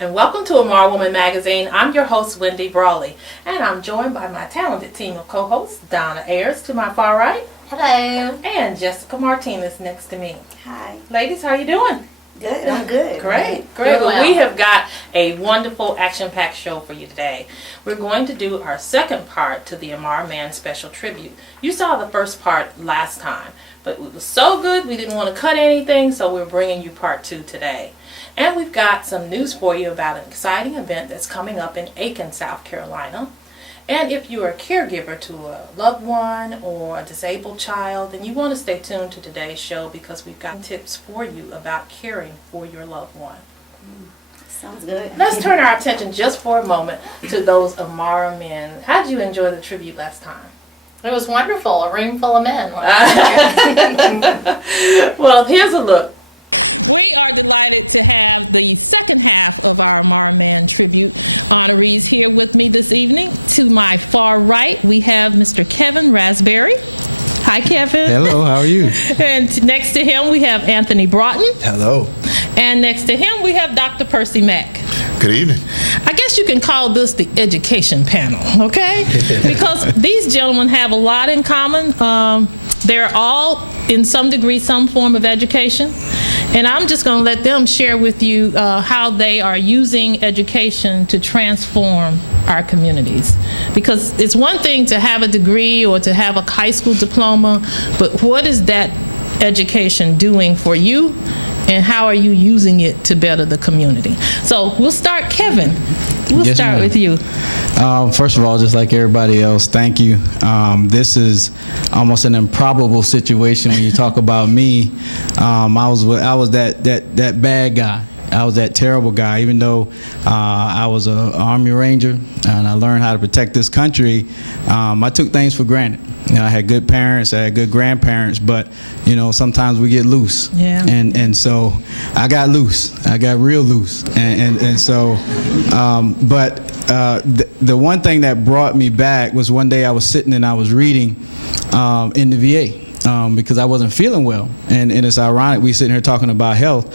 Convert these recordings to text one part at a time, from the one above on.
and welcome to Amar Woman Magazine. I'm your host, Wendy Brawley, and I'm joined by my talented team of co-hosts, Donna Ayers to my far right. Hello. And Jessica Martinez next to me. Hi. Ladies, how are you doing? Good. I'm good. Great. Well. We have got a wonderful action-packed show for you today. We're going to do our second part to the Amar Man Special Tribute. You saw the first part last time, but it was so good we didn't want to cut anything, so we're bringing you part 2 today. And we've got some news for you about an exciting event that's coming up in Aiken, South Carolina. And if you're a caregiver to a loved one or a disabled child, then you want to stay tuned to today's show because we've got tips for you about caring for your loved one. Sounds good. Let's turn our attention just for a moment to those Amara men. How did you enjoy the tribute last time? It was wonderful, a room full of men. Well, here's a look. We are delighted to have the second half of our Amara Man tribute honorees here with me this evening. To my far right, we have Mr. Kevin Raspberry. Hi, Kevin. Hello, how are you? And next to him, we have Anthony Broughton. Hello. And next to him, we have Dr. Percy Mack. Good evening. I guess you can call this the education panel, okay? Because these gentlemen have a lot in common. They're all, in some degree, some form of education. And I'm just going to let them share with you how they are using education to transform our communities. Because it's one thing to have a degree or to have a high school diploma, but what is that education doing for you? And how are you using it to better the community? So we'll start, Kevin. We'll Yes, start ma'am. with you. First of all, just like everybody else, thank you. This is almost an improbable situation when you talk about me. I was that bad guy. I was that terrible guy. Even though I was an Army Ranger and I learned how to protect this country, I took things for granted. You know, I had good parents, I had good grandparents, but you know, sometimes we get loose. Yeah. And so I got loose. I got real loose. And so, the one thing that brought me back was one day I was sitting and I was reading in the VA. Because I wasn't feeling well. And it's ironic, we sitting here talking about health.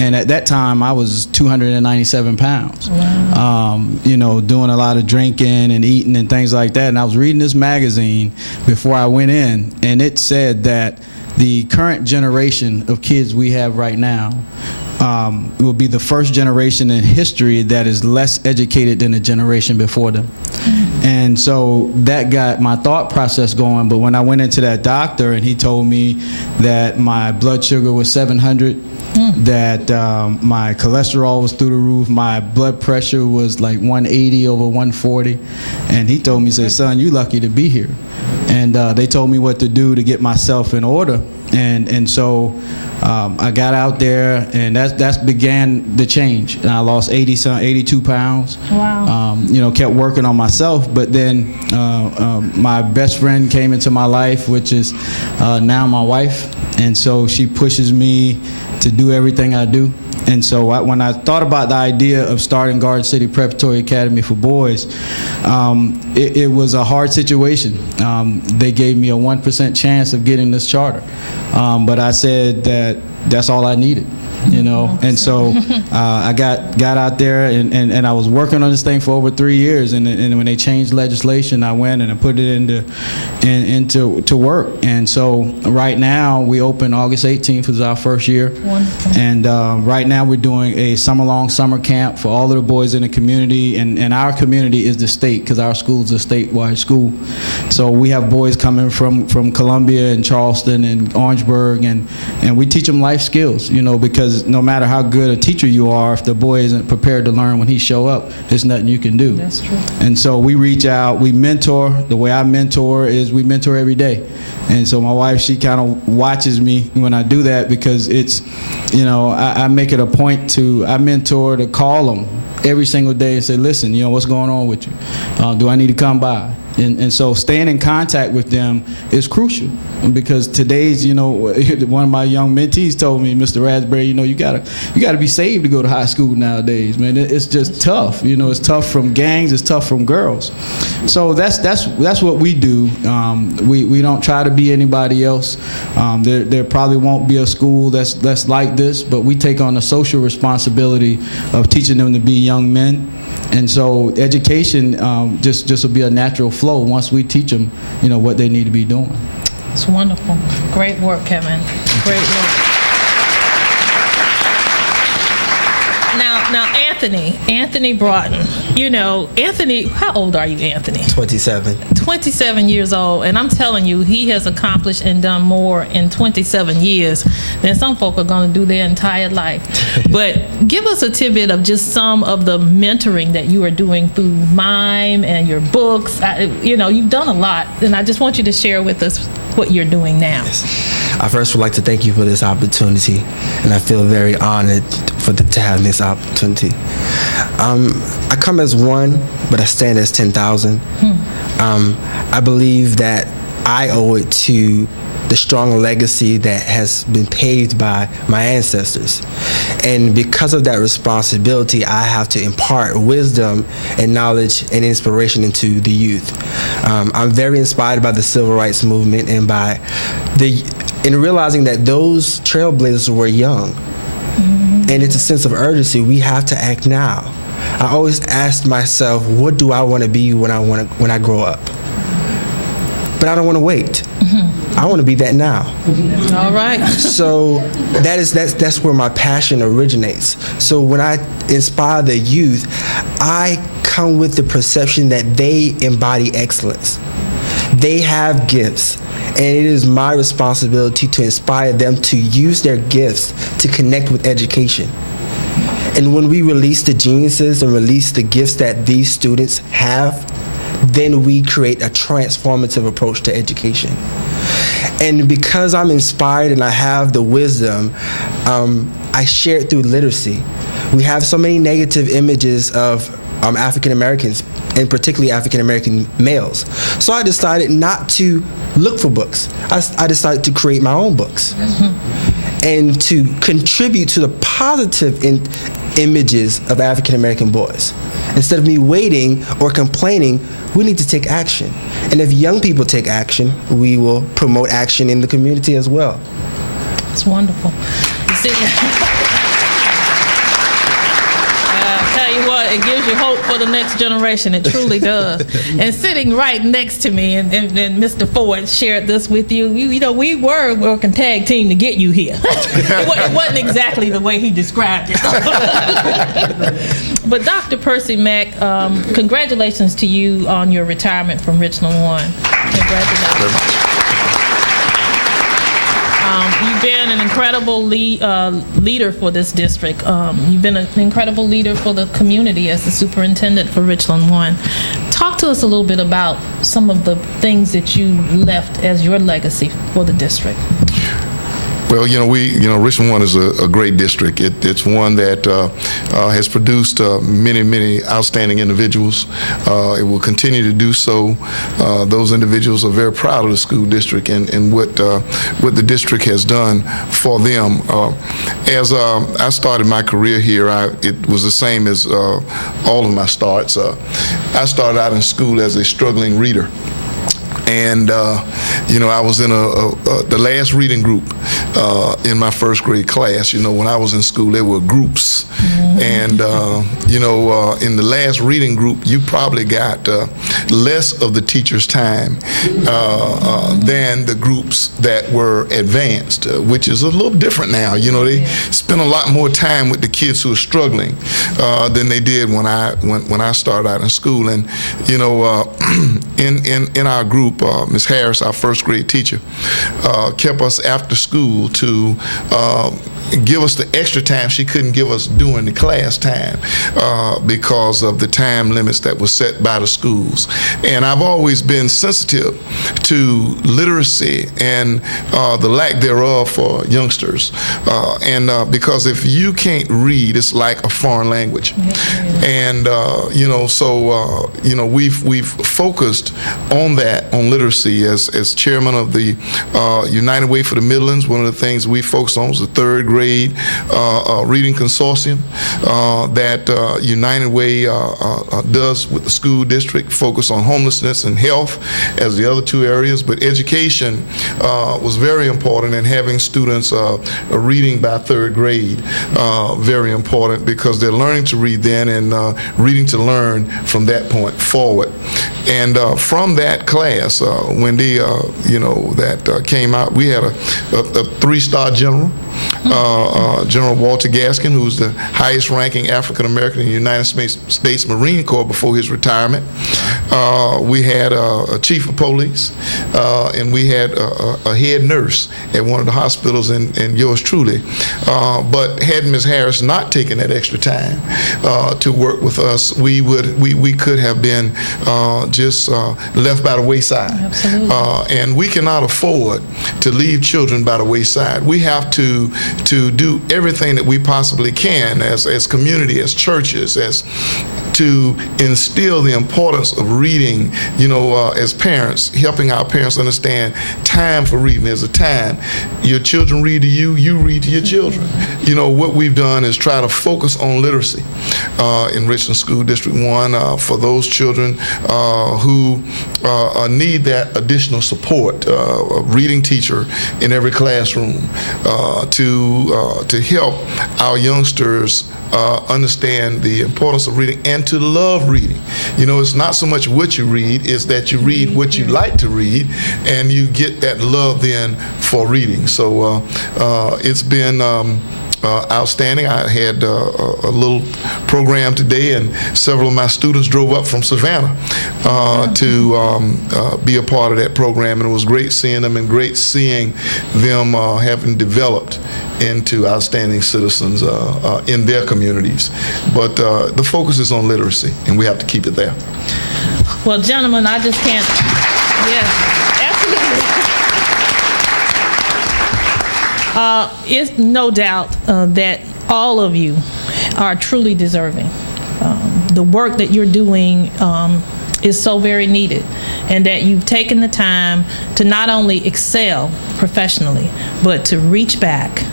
And at that time, I was 297 pounds. Wow. You know, doing a lot of drinking and eating and things like that. And I was reading this magazine before I went in, and it said that the current generation of kids we have right now will be the first generation in history that is less educated than the generation before them. And so that got my thought process going. But when I went into that doctor and he told me that my blood sugar was 700, that my cholesterol was through the roof, my blood pressure was like 180 over 140, and he told me, he said, son, you lucky to be here. And they told me what to do to get myself in order. And so I got out there, and that began the change. And I lost 82 pounds. Wow. You know, kept working on myself. But then my best friend came into my life, which is now my wife. And so she pushes me to do everything I do. And so when I thought about the idea of starting Garden City Preparatory Academy for boys, it was a hard situation. They gave me a 1% chance of getting this charter. But I said that that's all I needed, you know. And so I got out there and I was working on this thing for over 3 years. And when they changed legislation, I went and I put it into work. And so right now we open August 18th is our first year. Wonderful. And right now we're doing a summer-long summer camp for all of the boys in the community. And our community is the state, because our school is a statewide school. So we have boys coming from Columbia and Charleston and Orangeburg, and we teach them life skills, you know, because no matter how good a teacher you are, if the boy isn't prepared to learn when he show up, there's nothing you can do. That's true. And so we reach out, we mentor. The way I mentor is we mentor every day. And so my wife, she kind of watches me when I do that, because it's, you know, I make it a point I mentor to call them every single day and say, listen, you know, what's going on with you? Do I need to come by? And so staying in contact with them is crucial, and because today's, one of my young mentees told me, Mr. Raspberry, you gotta be saved to go to high school nowadays, man. It's just tough. It's tough from gangs, it's tough from girls. So that's what we do. We don't try to be anybody else. There probably won't be a school that's like this, but we take on the social responsibility of teaching them to be young men. And so education just will be a natural flow once we teach them, what they need to be doing. It's wonderful. Great work, Kevin. Great work. Now, Anthony Broughton. Anthony, how old are you, Anthony? 27. 27 years old, and I'm telling you, he has accomplished and done more in 27 years than some folk are going to do their entire life. But give us a tidbit of just some of the mentoring that you are doing through MIME and your books. You've done a lot, and I just want you to share with us what you're doing now. Yes. I first would like to thank you for this opportunity, and I feel very honored to have this opportunity. I come as one, but I stand as 10,000. I believe that I owe it to the strong legacy that has been paved by my ancestors. And because of that responsibility, I have to impart wisdom and knowledge and inspiration into the youth. I'm very inspired by the civil rights movement and in realizing that those trailblazers were young. And it's a sense of urgency. We have to act now. I always ask myself, what do I want to be when I grow up? But I don't want to wait. I want to be that now. All right. So that's where my passion originates. So when I inspire the youth, I come with the perception that they embody excellence. They have gifts, and it is my responsibility to inspire them to use their gifts to connect with education. And when we release the geniuses and release the gifts that these students have, then we create a transformative approach to education. And because I'm inspired and I have the wisdom, I share it through literacy. We have so many negative images of African Americans, and particularly African American males. So I decided not to look for books. I decided to create my own books and to contribute to the positive images of African American boys. Instead of me waiting or complaining, we need to take action. And if young people take action, we will promote action in the community as well. It's wonderful. See, tell you what, it gives you hope for the next generation. It truly does. And sitting right next to me, and Mr. Ford shared this with you. We were working tag team to get you here. It wasn't exactly the way he described it. But Dr. Percy Mack, congratulations to you on your retirement from Richland One. Congratulations. You've been an incredible leader for this district. You've been an incredible leader for the community as the superintendent for Richland One. Talk to us a little bit about some of the things that you left as your legacy for the district. Well, Richland One is a great district. It's one that has produced many outstanding individuals. It will continue to do so. Those individuals are very proud of the school district and what the district has done for them. As I started my career here, it was the same as all of my starts. I started out in school as a struggling reader. And I was in the last reading group in my first grade class. When I was in school, there were groups, and in the last reading group, you probably got less of the teacher's time than the groups that were advanced, which is a little different now. They spend a lot more time with the kids who are struggling than they did when I started out in school. And in our group, Ms. Harris, our first grade teacher, kept us after school to give us the extra time she couldn't give us during the class time because of the time limits that were set by the schools. And I've always been sensitive to literacy and the lack thereof for youngsters. Because if you can't read, it's like a foreign language. And we've focused on that, on literacy. As chairman of the United Way for the Midlands, one of the things we focused on was the third grade reading consortium that United Way does with the school district, focus on homelessness and health as the other two areas. But education was very important, and having students reading by third grade, very important, because they're learning to read then and reading to learn from that point forward. And from that class, Wendy, that came out, we had a 3-star general, General Walter Gaskin, who's the highest ranking African American in the United States Marine Corps before his retirement. We had a chief of police, and we had a head nurse at one of the hospitals, and yours truly. But had Ms. Harris not taken that extra time to work with us, we could have been just left by the wayside. Absolutely. And we cannot afford to leave children by the wayside. We have to do everything that we possibly can as community, as churches, as to instill the importance of reading, as parents, helping our parents understand time for reading. There's a time. Your children read to you, you read to your children. What we've done is try to focus on literacy in Richland School District 1 for those children who need that additional support, a reading teacher in every classroom to help our youngsters understand the importance of reading and to love reading. It's not so much what you read, it's that you read what you like to read, and you get that love then for reading. So it's been outstanding. I had a little program today, and several of my students drove up from Savannah to be a part of that program, and it was great seeing them and great seeing them having developed into outstanding citizens in their communities. But the focus is on literacy, and we have to keep it there. Well, gentlemen, I just can't. Yes, absolutely. It's no doubt that all of you are truly deserving. The work that you're doing is so very needed, and that you've taken the time to not only excel professionally, but to reach back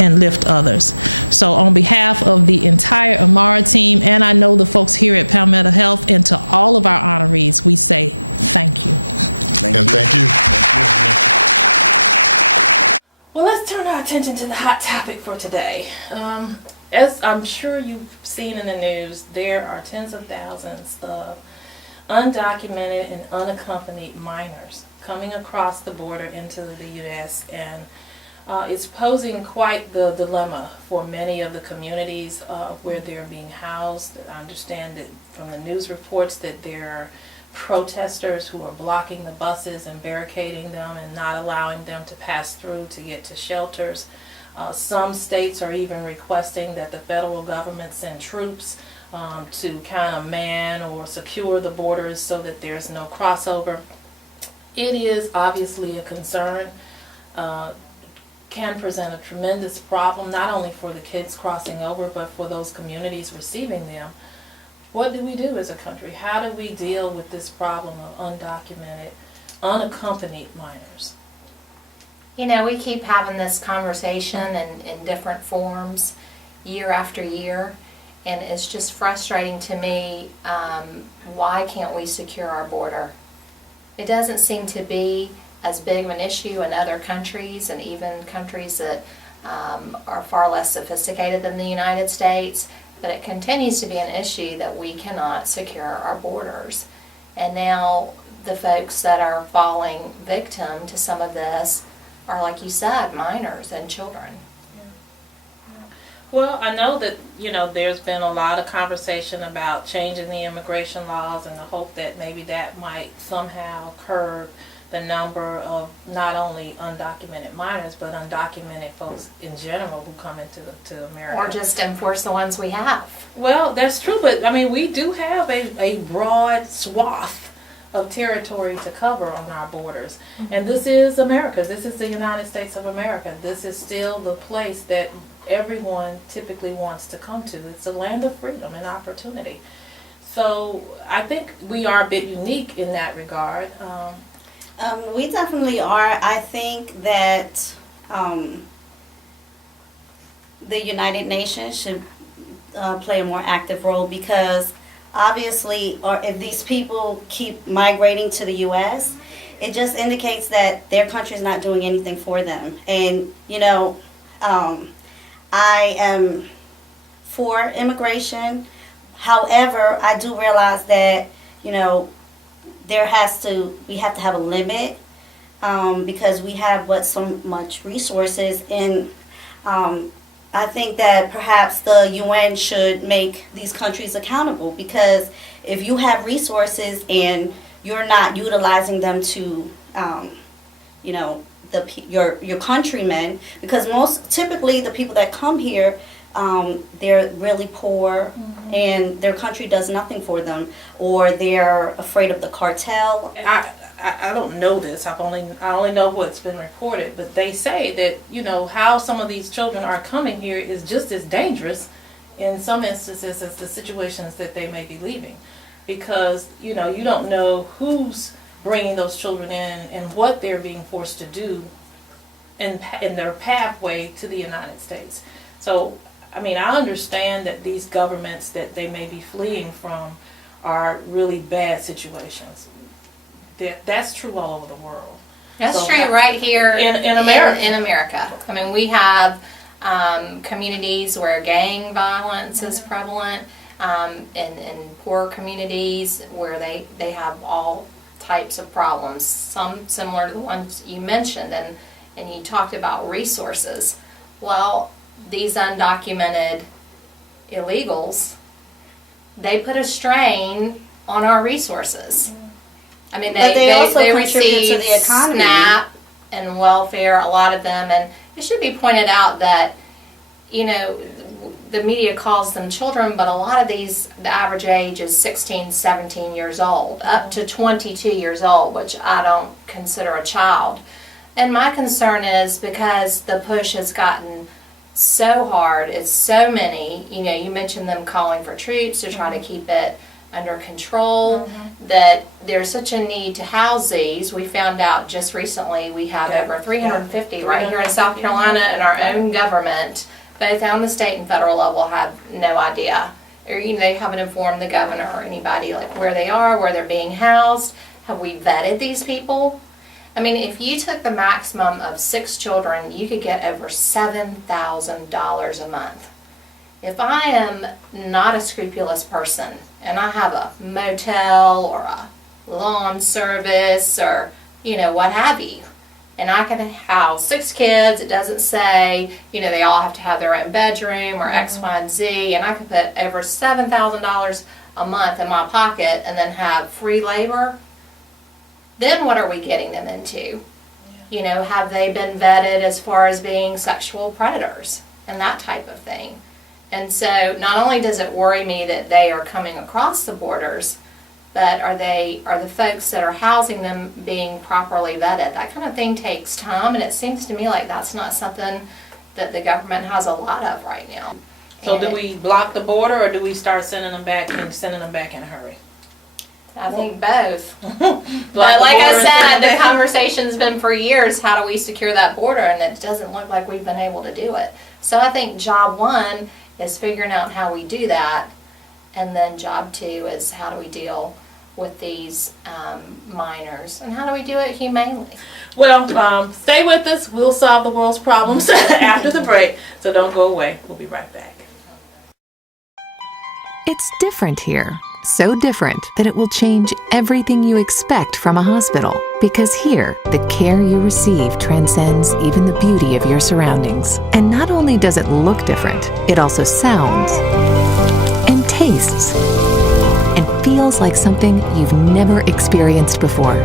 and lift others. So on behalf of the entire Amara team, and I know the folks here at Palmetto Health, and to all of our honorees, we say thank you. Thank you. Well, let's turn our attention to the hot topic for today. As I'm sure you've seen in the news, there are tens of thousands of undocumented and unaccompanied minors coming across the border into the U.S., and it's posing quite the dilemma for many of the communities where they're being housed. I understand that from the news reports that there are protesters who are blocking the buses and barricading them and not allowing them to pass through to get to shelters. Some states are even requesting that the federal government send troops to kind of man or secure the borders so that there's no crossover. It is obviously a concern. Can present a tremendous problem, not only for the kids crossing over, but for those communities receiving them. What do we do as a country? How do we deal with this problem of undocumented, unaccompanied minors? We keep having this conversation in different forms year after year, and it's just frustrating to me. Why can't we secure our border? It doesn't seem to be as big of an issue in other countries, and even countries that are far less sophisticated than the United States, but it continues to be an issue that we cannot secure our borders. And now the folks that are falling victim to some of this are, like you said, minors and children. Well, I know that, there's been a lot of conversation about changing the immigration laws and the hope that maybe that might somehow curb the number of not only undocumented minors, but undocumented folks in general who come to America. Or just enforce the ones we have. Well, that's true, but I mean, we do have a broad swath of territory to cover on our borders. And this is America. This is the United States of America. This is still the place that everyone typically wants to come to. It's a land of freedom and opportunity. So I think we are a bit unique in that regard. We definitely are. I think that the United Nations should play a more active role, because obviously, or if these people keep migrating to the U.S., it just indicates that their country is not doing anything for them. And, you know, I am for immigration. However, I do realize that, you know, we have to have a limit, because we have so much resources. And I think that perhaps the UN should make these countries accountable, because if you have resources and you're not utilizing them to, you know, your countrymen, because typically the people that come here, they're really poor, and their country does nothing for them, or they're afraid of the cartel. I don't know this. I only know what's been reported, but they say that, you know, how some of these children are coming here is just as dangerous in some instances as the situations that they may be leaving, because, you know, you don't know who's bringing those children in and what they're being forced to do in their pathway to the United States. So, I mean, I understand that these governments that they may be fleeing from are really bad situations. That's true all over the world. That's So, true right here in America. In America. I mean, we have communities where gang violence is prevalent, in poor communities where they have all types of problems, some similar to the ones you mentioned, and you talked about resources. Well, these undocumented illegals, they put a strain on our resources. I mean, They also they contribute receive to the economy. SNAP and welfare, a lot of them, and it should be pointed out that, you know, the media calls them children, but a lot of these, the average age is 16, 17 years old, up to 22 years old, which I don't consider a child. And my concern is because the push has gotten so hard, it's so many, you know, you mentioned them calling for troops to try to keep it under control, that there's such a need to house these. We found out just recently we have over 350 right here in South Carolina, and our own government, both on the state and federal level, have no idea. Or, you know, they haven't informed the governor or anybody like where they are, where they're being housed. Have we vetted these people? I mean, if you took the maximum of 6 children, you could get over $7,000 a month. If I am not a scrupulous person and I have a motel or a lawn service or, you know, what have you, and I can house 6 kids, it doesn't say, you know, they all have to have their own bedroom or X, Y, and Z, and I can put over $7,000 a month in my pocket and then have free labor, then what are we getting them into? You know, have they been vetted as far as being sexual predators and that type of thing? And so not only does it worry me that they are coming across the borders, but are the folks that are housing them being properly vetted? That kind of thing takes time, and it seems to me like that's not something that the government has a lot of right now. So do we block the border, or do we start sending them back in a hurry? I think both. But Block the like I border and said, send them the back. conversation's been for years, how do we secure that border? And it doesn't look like we've been able to do it. So I think job 1 is figuring out how we do that, and then job 2 is how do we deal with these minors, and how do we do it humanely? Well, stay with us. We'll solve the world's problems after the break, so don't go away. We'll be right back. It's different here. So different that it will change everything you expect from a hospital. Because here, the care you receive transcends even the beauty of your surroundings. And not only does it look different, it also sounds and tastes and feels like something you've never experienced before.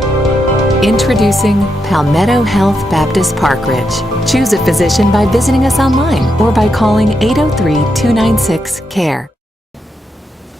Introducing Palmetto Health Baptist Park Ridge. Choose a physician by visiting us online or by calling 803-296-CARE.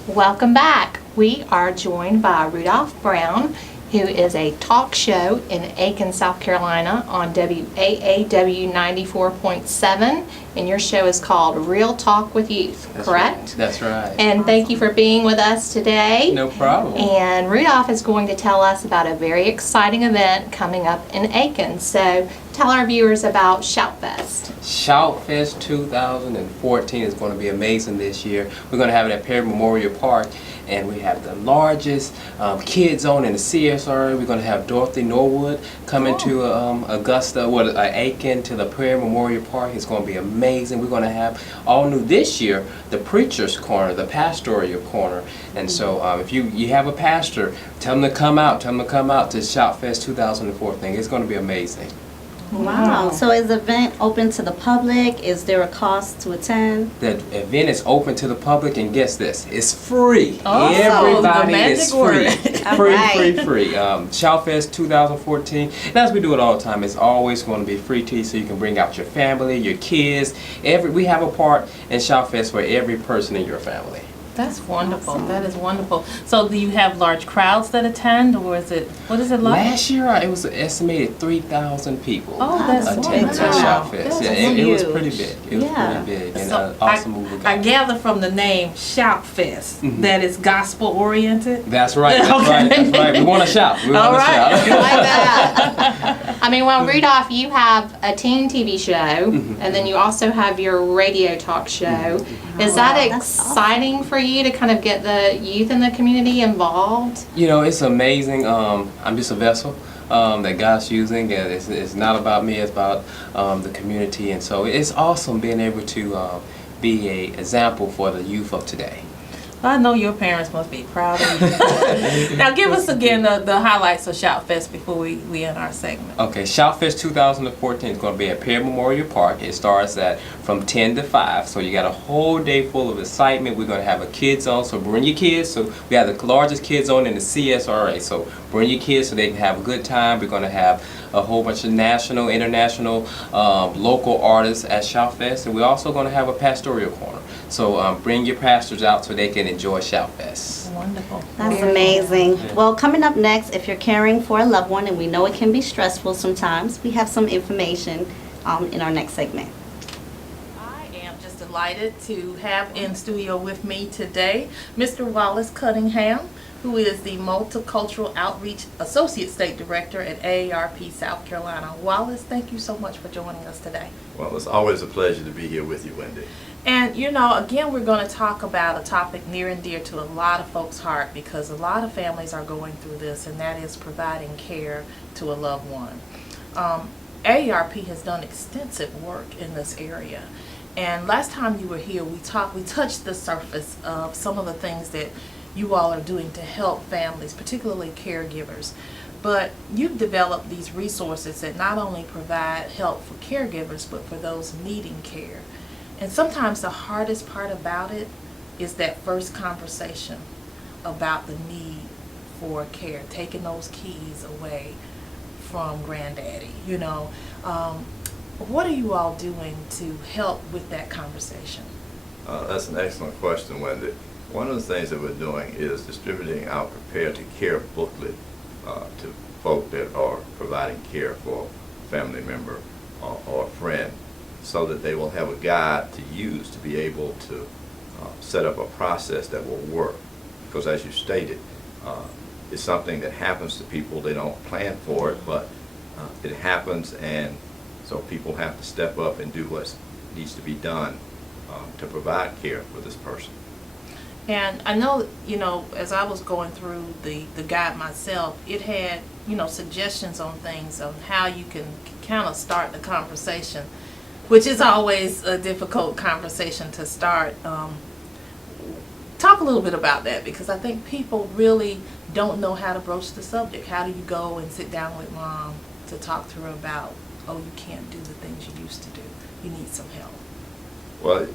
Welcome back. We are joined by Rudolph Brown, who is a talk show in Aiken, South Carolina on WAAW 94.7, and your show is called Real Talk with Youth, correct? That's right. And thank you for being with us today. No problem. And Rudolph is going to tell us about a very exciting event coming up in Aiken. So tell our viewers about Shoutfest. Shoutfest 2014 is going to be amazing this year. We're going to have it at Perry Memorial Park, and we have the largest kids zone in the CSRA. We're going to have Dorothy Norwood coming to Augusta, Aiken, to the Perry Memorial Park. It's going to be amazing. We're going to have all new this year the Preacher's Corner, the Pastoral Corner. And so if you have a pastor, tell them to come out. Tell them to come out to Shoutfest 2014. It's going to be amazing. Wow. So is the event open to the public? Is there a cost to attend? The event is open to the public, and guess this, it's free. Oh, Everybody the magic is word. free. Shoutfest 2014. And as we do it all the time, it's always going to be free to you, so you can bring out your family, your kids. We have a part in Shoutfest for every person in your family. That's wonderful. That is wonderful. So do you have large crowds that attend, or what is it like? Last year, it was an estimated 3,000 people Oh, that's attended wonderful. Shoutfest. That's it was huge. pretty big. It was Yeah. pretty big, and So awesome movie. I gather from the name Shoutfest that it's gospel oriented. That's right. That's Okay. right. That's right. We want to shout. We All want to right. shout. Like that. I mean, well, Rudolph, you have a teen TV show, and then you also have your radio talk show. Is that That's exciting for you to kind of get the youth in the community involved? You know, it's amazing. I'm just a vessel that God's using, and it's not about me. It's about the community, and so it's awesome being able to be an example for the youth of today. I know your parents must be proud of you. Now give us again the highlights of Shoutfest before we end our segment. Okay, Shoutfest 2014 is going to be at Perry Memorial Park. It starts from 10 to 5, so you got a whole day full of excitement. We're going to have a kids zone, so bring your kids. So we have the largest kids zone in the CSRA, so bring your kids so they can have a good time. We're going to have a whole bunch of national, international, local artists at Shoutfest, and we're also going to have a pastoral corner. So bring your pastors out so they can enjoy Shoutfest. Wonderful. That's amazing. Well, coming up next, if you're caring for a loved one, and we know it can be stressful sometimes, we have some information in our next segment. I am just delighted to have in studio with me today Mr. Wallace Cunningham, who is the Multicultural Outreach Associate State Director at AARP South Carolina. Wallace, thank you so much for joining us today. Well, it's always a pleasure to be here with you, Wendy. And you know, again, we're going to talk about a topic near and dear to a lot of folks' heart, because a lot of families are going through this, and that is providing care to a loved one. AARP has done extensive work in this area, and last time you were here, we touched the surface of some of the things that you all are doing to help families, particularly caregivers. But you've developed these resources that not only provide help for caregivers, but for those needing care. And sometimes the hardest part about it is that first conversation about the need for care, taking those keys away from granddaddy, you know. What are you all doing to help with that conversation? That's an excellent question, Wendy. One of the things that we're doing is distributing our Prepare to Care booklet to folk that are providing care for a family member or a friend, so that they will have a guide to use to be able to set up a process that will work. Because as you stated, it's something that happens to people. They don't plan for it, but it happens, and so people have to step up and do what needs to be done to provide care for this person. And I know, you know, as I was going through the guide myself, it had, you know, suggestions on things on how you can kind of start the conversation, which is always a difficult conversation to start. Talk a little bit about that, because I think people really don't know how to broach the subject. How do you go and sit down with mom to talk to her about, oh, you can't do the things you used to do. You need some help. Well,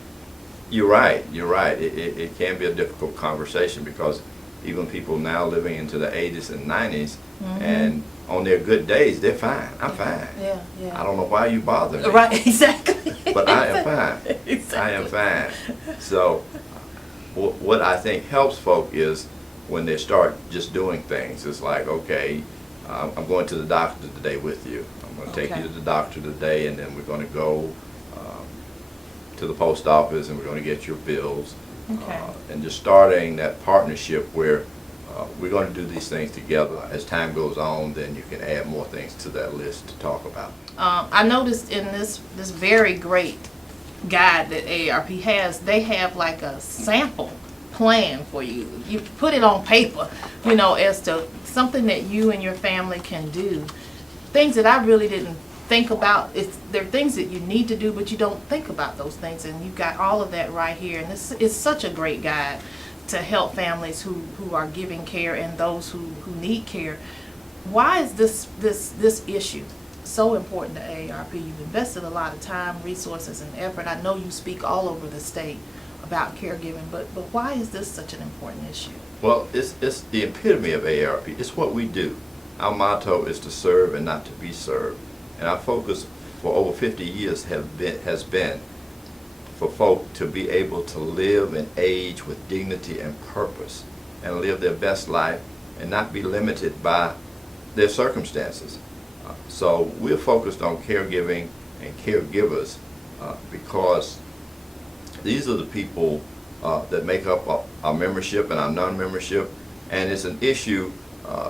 you're right. It can be a difficult conversation, because even people now living into the 80s and 90s, and on their good days, they're fine. I'm fine. Yeah, yeah. I don't know why you bother me. Right, exactly. But I am fine. Exactly. I am fine. So what I think helps folk is when they start just doing things. It's like, okay, I'm going to the doctor today with you. I'm going to take Okay. you to the doctor today, and then we're going to go to the post office, and we're going to get your bills. Okay. And just starting that partnership where we're going to do these things together. As time goes on, then you can add more things to that list to talk about. I noticed in this very great guide that AARP has, they have like a sample plan for you. You put it on paper, you know, as to something that you and your family can do. Things that I really didn't think about. There are things that you need to do, but you don't think about those things, and you've got all of that right here. And this is such a great guide to help families who are giving care and those who need care. Why is this issue so important to AARP? You've invested a lot of time, resources, and effort. I know you speak all over the state about caregiving, but why is this such an important issue? Well, it's the epitome of AARP. It's what we do. Our motto is to serve and not to be served. And our focus for over 50 years has been for folk to be able to live and age with dignity and purpose and live their best life and not be limited by their circumstances. So we're focused on caregiving and caregivers because these are the people that make up our membership and our non-membership, and it's an issue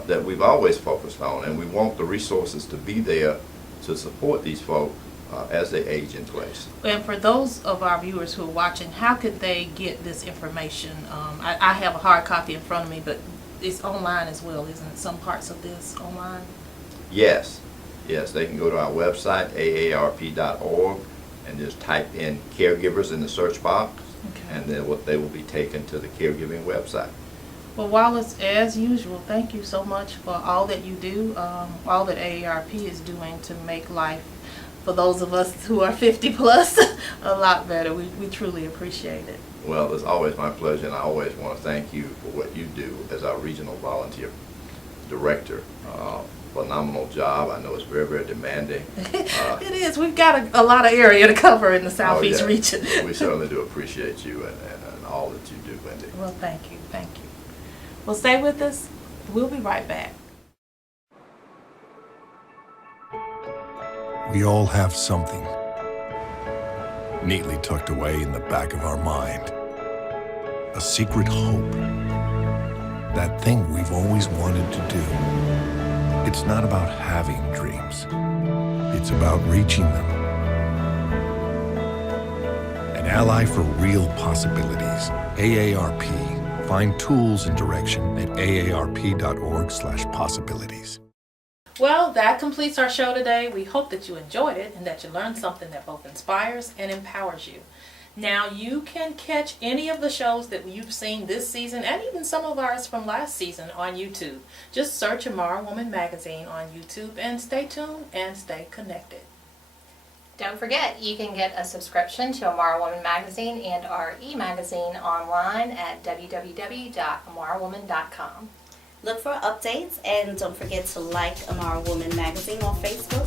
that we've always focused on, and we want the resources to be there to support these folk as they age in place. And for those of our viewers who are watching, how could they get this information? I have a hard copy in front of me, but it's online as well, isn't it? Some parts of this online? Yes, they can go to our website, aarp.org, and just type in caregivers in the search box, Okay. and then they will be taken to the caregiving website. Well, Wallace, as usual, thank you so much for all that you do, all that AARP is doing to make life, for those of us who are 50 plus, a lot better. We truly appreciate it. Well, it's always my pleasure, and I always want to thank you for what you do as our regional volunteer director. Phenomenal job. I know it's very, very demanding. It is. We've got a lot of area to cover in the Southeast yeah. region. We certainly do appreciate you and all that you do, Wendy. Well, thank you. Thank you. Well, stay with us. We'll be right back. We all have something neatly tucked away in the back of our mind. A secret hope. That thing we've always wanted to do. It's not about having dreams. It's about reaching them. An ally for real possibilities. AARP. Find tools and direction at aarp.org/possibilities. Well, that completes our show today. We hope that you enjoyed it and that you learned something that both inspires and empowers you. Now, you can catch any of the shows that you've seen this season and even some of ours from last season on YouTube. Just search Amara Woman Magazine on YouTube and stay tuned and stay connected. Don't forget, you can get a subscription to Amara Woman Magazine and our e-magazine online at www.amarawoman.com. Look for updates, and don't forget to like Amara Woman Magazine on Facebook